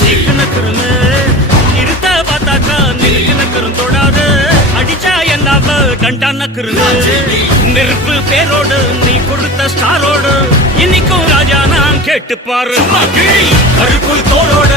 சீக்கிரக்குன்னு இருத்த பார்த்தாக்கா நிறுத்தினக்குறும் தொடாது அடிச்சா என்னாவ கண்டானக்குன்னு நெருப்பு பேரோடு நீ கொடுத்த ஸ்டாரோடு இன்னைக்கும் ராஜா நான் கேட்டுப்பாரு கருக்குள் தோளோட